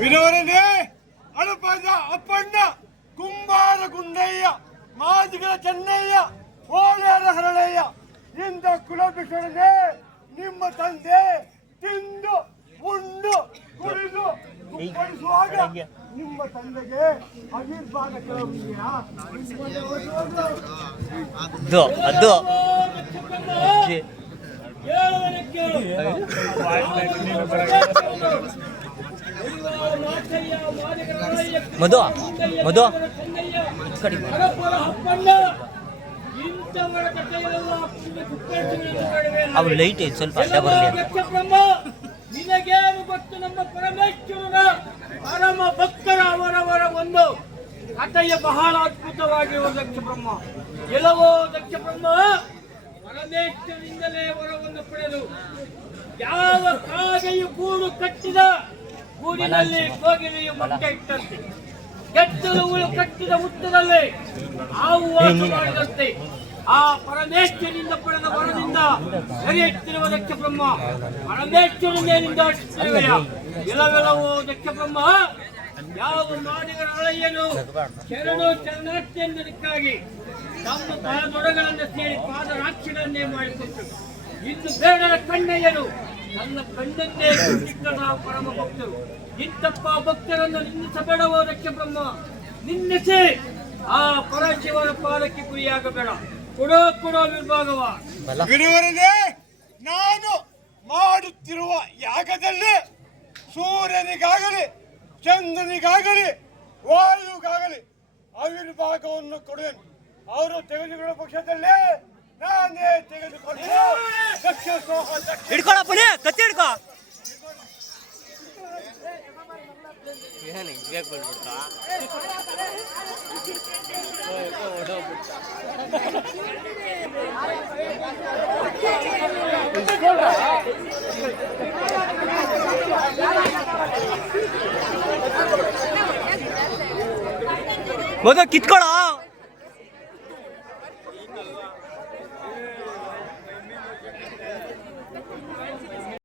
ವಿನೋರನೇ ಅಳಪಾದ ಅಪ್ಪಣ್ಣ ಕುಂಬಾರ ಗುಂಡಯ್ಯ ಮಾದಿಗರ ಚೆನ್ನಯ್ಯ ಓಲೆಯರ ಹರಳಯ್ಯ ಇಂದ ಕುಲಭಿಷಣನೆ ನಿಮ್ಮ ತಂದೆ ತಿಂದು ಉಂಡು ಕುಡಿದು ಕುಪ್ಪಳಿಸುವಾಗ ನಿಮ್ಮ ತಂದೆಗೆ ಅವಿರ್ಭಾಗ ಕೆಲವಿದೆಯಾ? ಮಧು ಮಧು ಅವು ಲೈಟ್ ಸ್ವಲ್ಪ ಅಡ್ಡ ಬರಲಿ. ನಿನಗೇನು ಗೊತ್ತು? ನಮ್ಮ ಪರಮೇಶ್ವರನ ಪರಮ ಭಕ್ತರ ಅವರವರ ಒಂದು ಕಥೆಯ ಬಹಳ ಅದ್ಭುತವಾಗಿರುವ ದಕ್ಷ ಬ್ರಹ್ಮ. ಎಲ್ಲವೋ ದಕ್ಷ ಬ್ರಹ್ಮ ಪರಮೇಶ್ವರನಿಂದಲೇ ವರವನ್ನು ಪಡೆದು ಯಾವ ಕಾಗೆಯು ಗೂಡು ಕಟ್ಟಿದ ಗೂಡಿನಲ್ಲಿ ಕೋಗಿಲೆಯು ಮೊಟ್ಟೆ ಇಟ್ಟಂತೆ, ಗೆದ್ದಲು ಕಟ್ಟಿದ ಹುತ್ತದಲ್ಲಿ ಹಾವು ವಾಸ ಮಾಡಿದಂತೆ ಆ ಪರಮೇಶ್ವರನಿಂದ ಪಡೆದ ವರದಿಂದ ನಡೆಯುತ್ತಿರುವ ದಕ್ಷ ಬ್ರಹ್ಮ ಪರಮೇಶ್ವರನಿಂದ ಎಲ್ಲವೆಲ್ಲವೋ ದಕ್ಷ ಬ್ರಹ್ಮ ಯಾವ ಮಾಡಿಗರ ಅಳೆಯನು ಶರಣು ಶರಣಾರ್ಥಿಯೆಂದಕ್ಕಾಗಿ ತಮ್ಮ ಪಾದೊಡಗಳನ್ನು ಸೇರಿ ಪಾದರಾಕ್ಷಿಗಳನ್ನೇ ಮಾಡಿಕೊಟ್ಟು ಇನ್ನು ಬೇಡರ ಕಣ್ಣಯ್ಯನು ನನ್ನ ಕಣ್ಣನ್ನೇ ಚಿಕ್ಕದ ಪರಮ ಭಕ್ತರು. ಇಂತಪ್ಪ ಭಕ್ತರನ್ನು ನಿಂದಿಸಬೇಡವೋ ದಕ್ಷ ಬ್ರಹ್ಮ, ನಿಂದಿಸಿ ಆ ಪರಶಿವನ ಪಾದಕ್ಕೆ ಗುರಿಯಾಗಬೇಡ. ಕೊಡೋ ವಿಭಾಗವ ವಿನೋರನೇ, ನಾನು ಮಾಡುತ್ತಿರುವ ಯಾಗದಲ್ಲಿ ಸೂರ್ಯನಿಗಾಗಲಿ ಚಂದ್ರನಿಗಾಗಲಿ ವಾಯುಗಾಗಲಿ ಅವಿರ್ಭಾಗವನ್ನು ಕೊಡುವೆನು. ಅವರು ತೆಗೆದುಕೊಳ್ಳುವ ಪಕ್ಷದಲ್ಲೇ ನಾನೇ ತೆಗೆದುಕೊಂಡು ಹಿಡ್ಕೊಳ ಪುಡಿ ಕತ್ತಿ ಹಿಡ್ಕೊ. ಏನು ಬೇಗ ಬಂದ್ಬಿಡ್ತಾ ಮಧು ಕಿತ್ಕೊಳ.